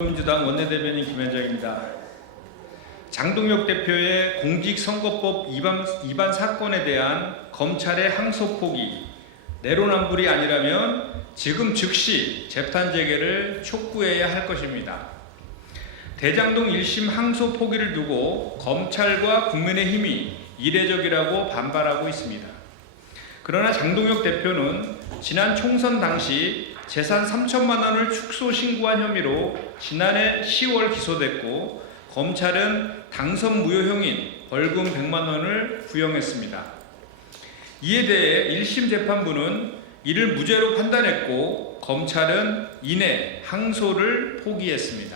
민주당 원내대변인 김현정입니다. 장동혁 대표의 공직선거법 위반 사건에 대한 검찰의 항소 포기, 내로남불이 아니라면 지금 즉시 재판 재개를 촉구해야 할 것입니다. 대장동 1심 항소 포기를 두고 검찰과 국민의힘이 이례적이라고 반발하고 있습니다. 그러나 장동혁 대표는 지난 총선 당시 재산 3천만 원을 축소 신고한 혐의로 지난해 10월 기소됐고 검찰은 당선 무효형인 벌금 100만 원을 구형했습니다. 이에 대해 1심 재판부는 이를 무죄로 판단했고 검찰은 이내 항소를 포기했습니다.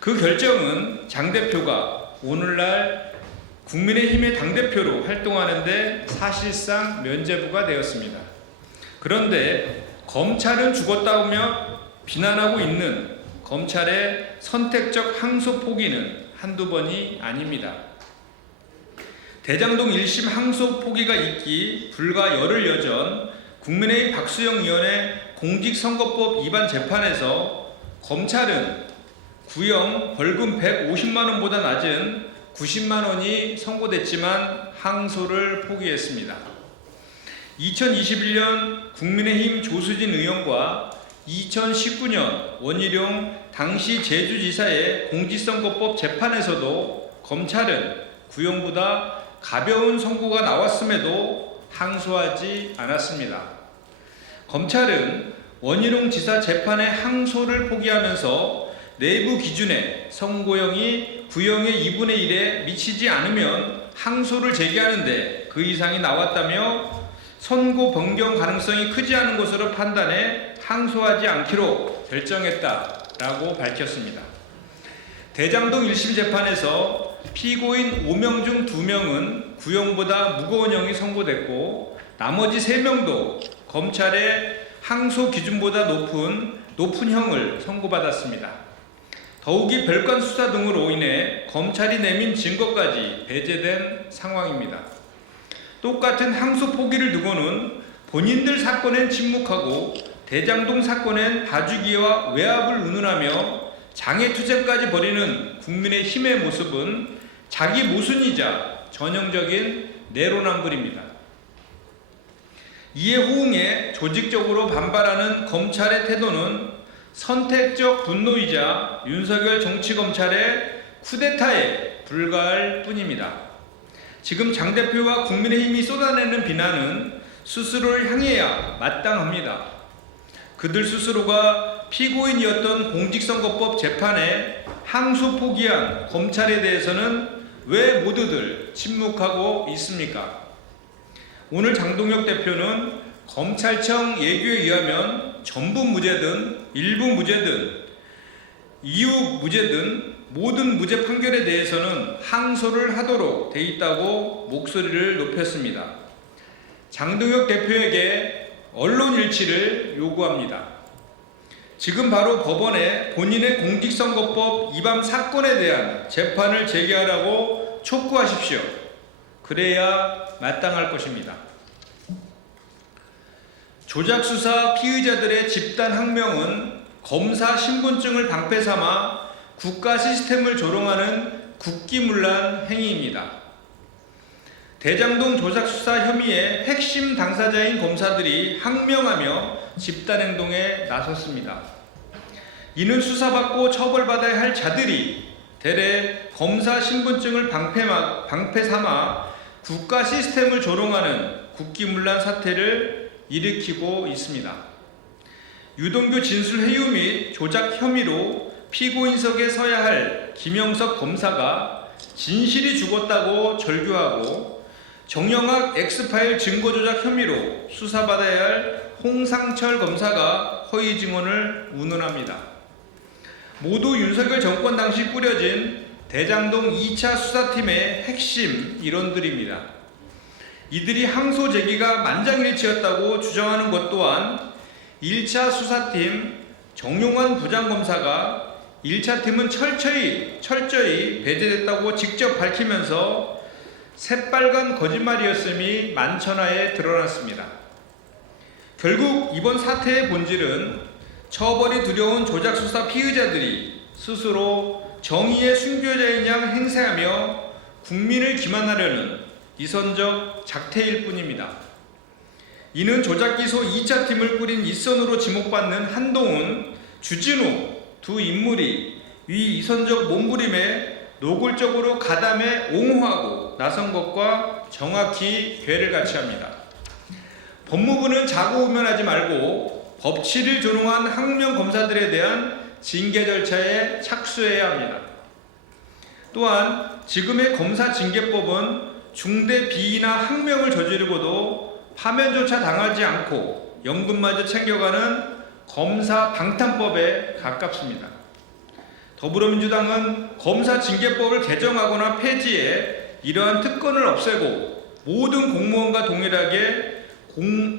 그 결정은 장 대표가 오늘날 국민의힘의 당대표로 활동하는데 사실상 면죄부가 되었습니다. 그런데 검찰은 죽었다며 비난하고 있는 검찰의 선택적 항소 포기는 한두 번이 아닙니다. 대장동 1심 항소 포기가 있기 불과 열흘 여전 국민의힘 박수영 의원의 공직선거법 위반 재판에서 검찰은 구형 벌금 150만 원보다 낮은 90만 원이 선고됐지만 항소를 포기했습니다. 2021년 국민의힘 조수진 의원과 2019년 원희룡 당시 제주지사의 공직선거법 재판에서도 검찰은 구형보다 가벼운 선고가 나왔음에도 항소하지 않았습니다. 검찰은 원희룡 지사 재판의 항소를 포기하면서 내부 기준에 선고형이 구형의 2분의 1에 미치지 않으면 항소를 제기하는데 그 이상이 나왔다며 선고 변경 가능성이 크지 않은 것으로 판단해 항소하지 않기로 결정했다라고 밝혔습니다. 대장동 1심 재판에서 피고인 5명 중 2명은 구형보다 무거운 형이 선고됐고 나머지 3명도 검찰의 항소 기준보다 높은 형을 선고받았습니다. 더욱이 별건 수사 등으로 인해 검찰이 내민 증거까지 배제된 상황입니다. 똑같은 항소 포기를 두고는 본인들 사건엔 침묵하고 대장동 사건엔 봐주기와 외압을 운운하며 장애투쟁까지 벌이는 국민의힘의 모습은 자기 모순이자 전형적인 내로남불입니다. 이에 호응해 조직적으로 반발하는 검찰의 태도는 선택적 분노이자 윤석열 정치검찰의 쿠데타에 불과할 뿐입니다. 지금 장 대표와 국민의힘이 쏟아내는 비난은 스스로를 향해야 마땅합니다. 그들 스스로가 피고인이었던 공직선거법 재판에 항소 포기한 검찰에 대해서는 왜 모두들 침묵하고 있습니까? 오늘 장동혁 대표는 검찰청 예규에 의하면 전부 무죄든 일부 무죄든 이유 무죄든 모든 무죄 판결에 대해서는 항소를 하도록 돼 있다고 목소리를 높였습니다. 장동혁 대표에게 언론 일치를 요구합니다. 지금 바로 법원에 본인의 공직선거법 위반 사건에 대한 재판을 재개하라고 촉구하십시오. 그래야 마땅할 것입니다. 조작수사 피의자들의 집단 항명은 검사 신분증을 방패 삼아 국가 시스템을 조롱하는 국기문란 행위입니다. 대장동 조작수사 혐의의 핵심 당사자인 검사들이 항명하며 집단행동에 나섰습니다. 이는 수사받고 처벌받아야 할 자들이 대래 검사 신분증을 방패 삼아 국가 시스템을 조롱하는 국기문란 사태를 일으키고 있습니다. 유동규 진술회유 및 조작 혐의로 피고인석에 서야 할 김영석 검사가 진실이 죽었다고 절규하고 정영학 엑스파일 증거조작 혐의로 수사받아야 할 홍상철 검사가 허위 증언을 운운합니다. 모두 윤석열 정권 당시 꾸려진 대장동 2차 수사팀의 핵심 일원들입니다. 이들이 항소 제기가 만장일치였다고 주장하는 것 또한 1차 수사팀 정용환 부장검사가 1차 팀은 철저히 배제됐다고 직접 밝히면서 새빨간 거짓말이었음이 만천하에 드러났습니다. 결국 이번 사태의 본질은 처벌이 두려운 조작수사 피의자들이 스스로 정의의 순교자인 양 행세하며 국민을 기만하려는 이선적 작태일 뿐입니다. 이는 조작기소 2차 팀을 꾸린 일선으로 지목받는 한동훈, 주진우 두 인물이 위 이선적 몸부림에 노골적으로 가담해 옹호하고 나선 것과 정확히 괴를 같이 합니다. 법무부는 자고우면하지 말고 법치를 조롱한 학명 검사들에 대한 징계 절차에 착수해야 합니다. 또한 지금의 검사 징계법은 중대 비위나 학명을 저지르고도 파면조차 당하지 않고 연금마저 챙겨가는 검사 방탄법에 가깝습니다. 더불어민주당은 검사 징계법을 개정하거나 폐지해 이러한 특권을 없애고 모든 공무원과 동일하게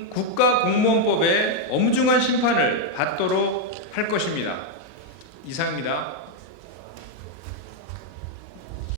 국가공무원법의 엄중한 심판을 받도록 할 것입니다. 이상입니다.